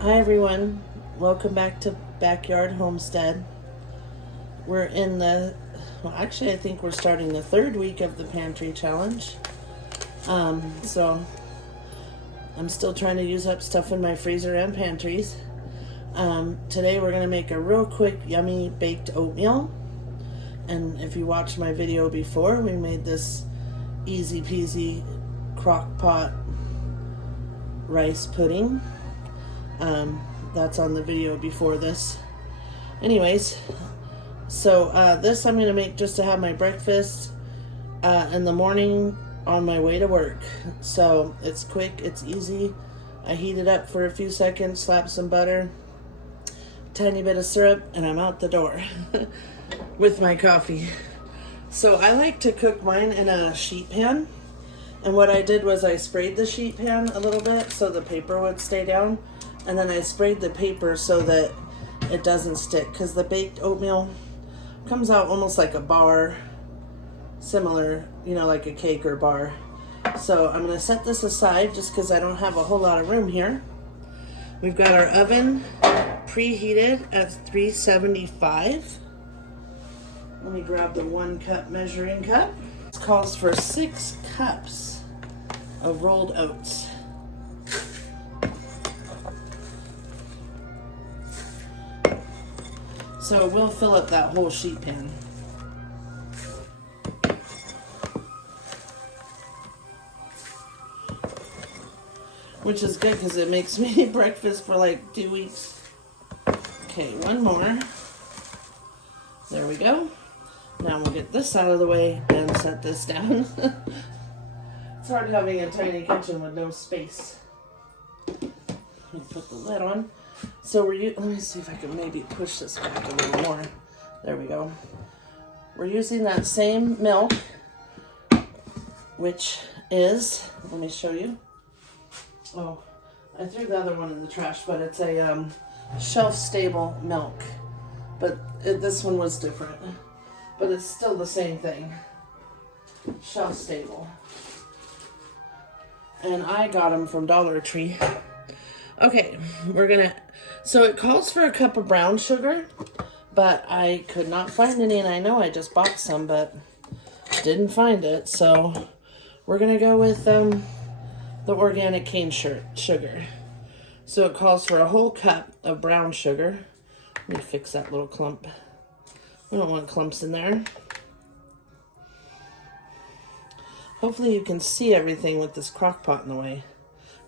Hi everyone, welcome back to Backyard Homestead. We're in actually I think we're starting the third week of the pantry challenge. So I'm still trying to use up stuff in my freezer and pantries. Today we're going to make a real quick yummy baked oatmeal. And if you watched my video before, we made this easy peasy crock pot rice pudding. That's on the video before this. Anyways, so this I'm going to make just to have my breakfast in the morning on my way to work. So it's quick, it's easy. I heat it up for a few seconds, slap some butter, tiny bit of syrup, and I'm out the door with my coffee. So I like to cook mine in a sheet pan. And what I did was I sprayed the sheet pan a little bit so the paper would stay down. And then I sprayed the paper so that it doesn't stick, because the baked oatmeal comes out almost like a bar, similar, like a cake or bar. So I'm going to set this aside just because I don't have a whole lot of room here. We've got our oven preheated at 375. Let me grab the 1 cup measuring cup. This calls for 6 cups of rolled oats. So we'll fill up that whole sheet pan. Which is good because it makes me breakfast for like 2 weeks. Okay, 1 more. There we go. Now we'll get this out of the way and set this down. It's hard having a tiny kitchen with no space. Let me put the lid on. So let me see if I can maybe push this back a little more. There we go. We're using that same milk, which is, let me show you. Oh, I threw the other one in the trash, but it's a shelf-stable milk. But this one was different. But it's still the same thing. Shelf-stable. And I got them from Dollar Tree. Okay, so it calls for a cup of brown sugar, but I could not find any, and I know I just bought some, but didn't find it, so we're going to go with the organic cane sugar. So it calls for a whole cup of brown sugar. Let me fix that little clump. We don't want clumps in there. Hopefully you can see everything with this crock pot in the way.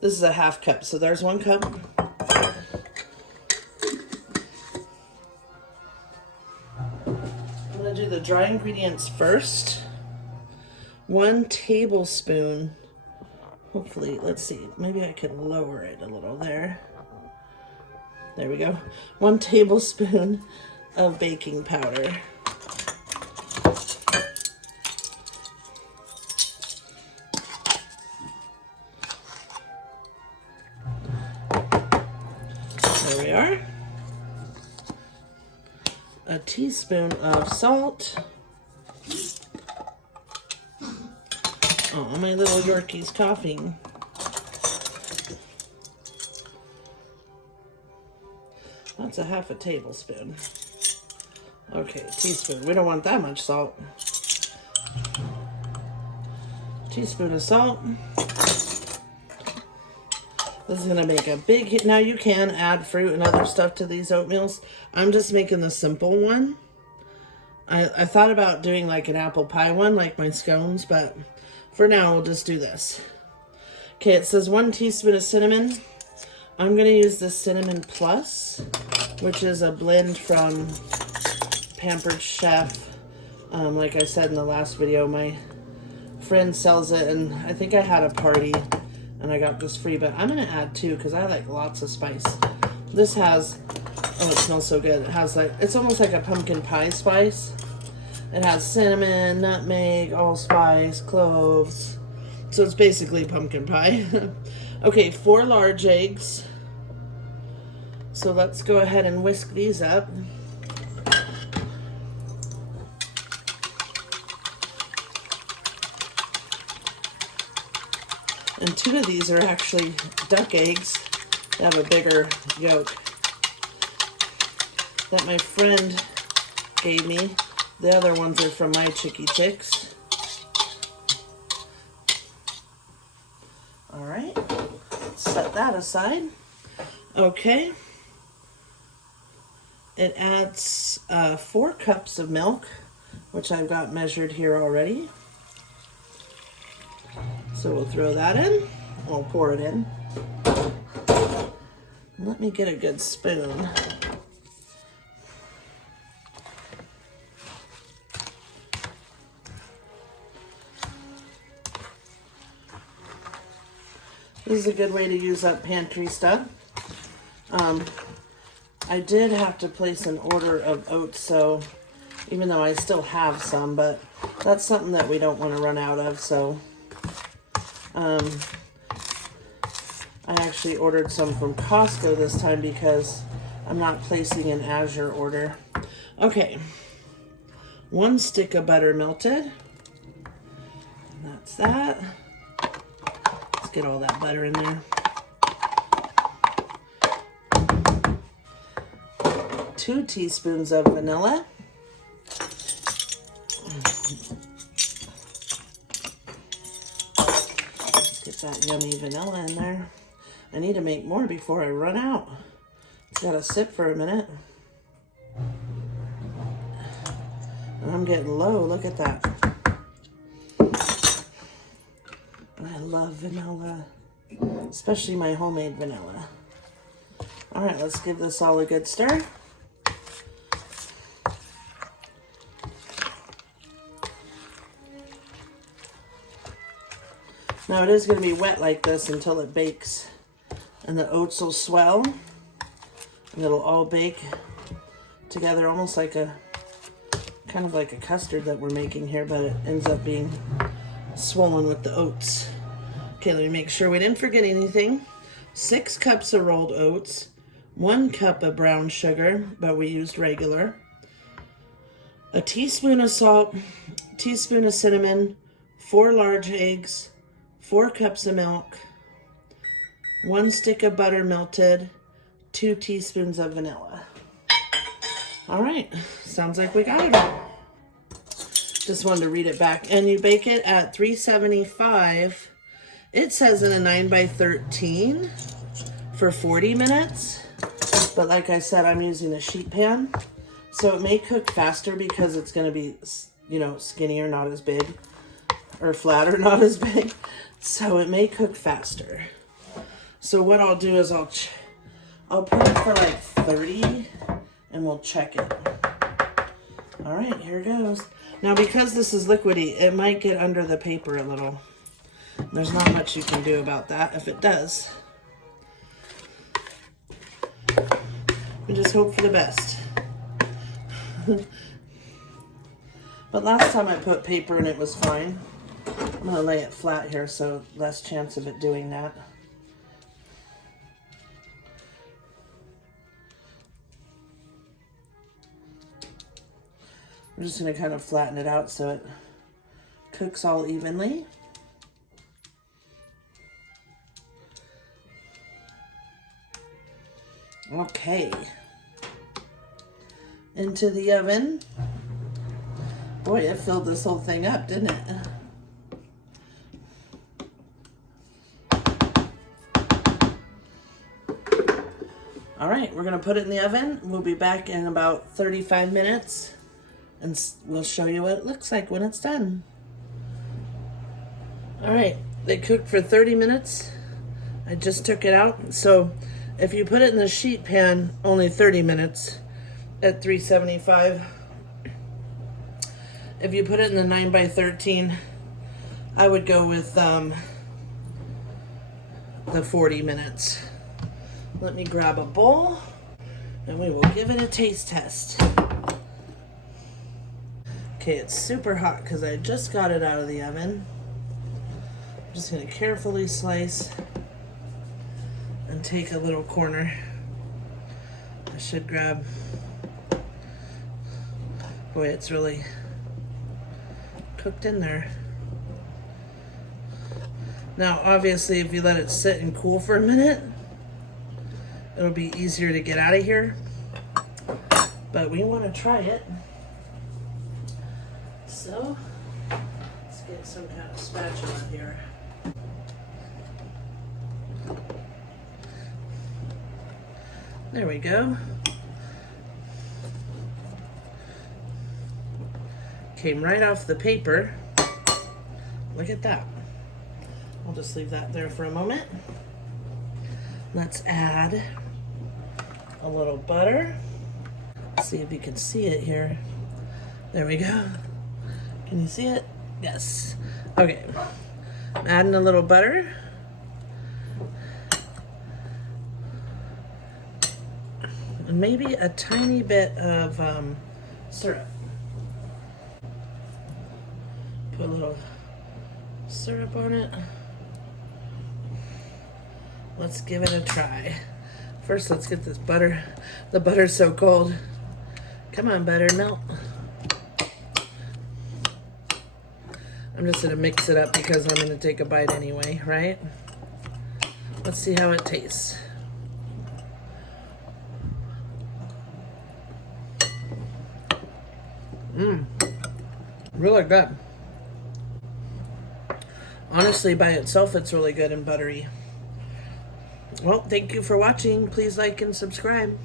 This is a half cup, so there's 1 cup. I'm going to do the dry ingredients first. 1 tablespoon. Hopefully, let's see, maybe I can lower it a little there. There we go. 1 tablespoon of baking powder. There we are. A teaspoon of salt. Oh, my little Yorkie's coughing. That's a half a tablespoon. Okay, teaspoon. We don't want that much salt. Teaspoon of salt. This is going to make a big hit. Now you can add fruit and other stuff to these oatmeals. I'm just making the simple one. I thought about doing like an apple pie one, like my scones, but for now we'll just do this. Okay, it says 1 teaspoon of cinnamon. I'm going to use the Cinnamon Plus, which is a blend from Pampered Chef. Like I said in the last video, my friend sells it, and I think I had a party and I got this free, but I'm going to add 2 because I like lots of spice. This has, oh, it smells so good. It has it's almost like a pumpkin pie spice. It has cinnamon, nutmeg, allspice, cloves. So it's basically pumpkin pie. Okay, 4 large eggs. So let's go ahead and whisk these up. And 2 of these are actually duck eggs. I have a bigger yolk that my friend gave me. The other ones are from my Chicky Chicks. All right, set that aside. Okay, it adds 4 cups of milk, which I've got measured here already. So we'll throw that in. We'll pour it in. Let me get a good spoon. This is a good way to use up pantry stuff. I did have to place an order of oats, so even though I still have some, but that's something that we don't want to run out of, so I actually ordered some from Costco this time because I'm not placing an Azure order. Okay, 1 stick of butter melted. That's that. Let's get all that butter in there. 2 teaspoons of vanilla. Let's get that yummy vanilla in there. I need to make more before I run out. It's gotta sit for a minute. And I'm getting low, look at that. I love vanilla, especially my homemade vanilla. All right, let's give this all a good stir. Now it is going to be wet like this until it bakes, and the oats will swell, and it'll all bake together almost like a, kind of like a custard that we're making here, but it ends up being swollen with the oats. Okay, let me make sure we didn't forget anything. 6 cups of rolled oats, 1 cup of brown sugar, but we used regular, a teaspoon of salt, teaspoon of cinnamon, 4 large eggs, 4 cups of milk, 1 stick of butter melted, 2 teaspoons of vanilla. All right, sounds like we got it all. Just wanted to read it back. And you bake it at 375. It says in a 9x13 for 40 minutes. But like I said, I'm using a sheet pan. So it may cook faster because it's going to be, you know, skinnier, not as big. Or flatter, not as big. So it may cook faster. So what I'll do is I'll put it for like 30 and we'll check it. All right, here it goes. Now because this is liquidy, it might get under the paper a little. There's not much you can do about that if it does. We just hope for the best. But last time I put paper and it was fine. I'm gonna lay it flat here so less chance of it doing that. I'm just gonna kind of flatten it out so it cooks all evenly. Okay. Into the oven. Boy, it filled this whole thing up, didn't it? All right, we're gonna put it in the oven. We'll be back in about 35 minutes and we'll show you what it looks like when it's done. All right, they cooked for 30 minutes. I just took it out. So if you put it in the sheet pan, only 30 minutes at 375. If you put it in the 9x13, I would go with the 40 minutes. Let me grab a bowl and we will give it a taste test. Okay, it's super hot because I just got it out of the oven. I'm just gonna carefully slice and take a little corner. I should grab, boy, it's really cooked in there. Now, obviously, if you let it sit and cool for a minute, it'll be easier to get out of here. But we want to try it. So let's get some kind of spatula here. There we go. Came right off the paper. Look at that. I'll just leave that there for a moment. Let's add a little butter. Let's see if you can see it here. There we go. Can you see it? Yes. Okay. I'm adding a little butter. And maybe a tiny bit of syrup. Put a little syrup on it. Let's give it a try. First, let's get this butter. The butter's so cold. Come on, butter, melt. I'm just gonna mix it up because I'm gonna take a bite anyway, right? Let's see how it tastes. Really good. Honestly, by itself, it's really good and buttery. Well, thank you for watching. Please like and subscribe.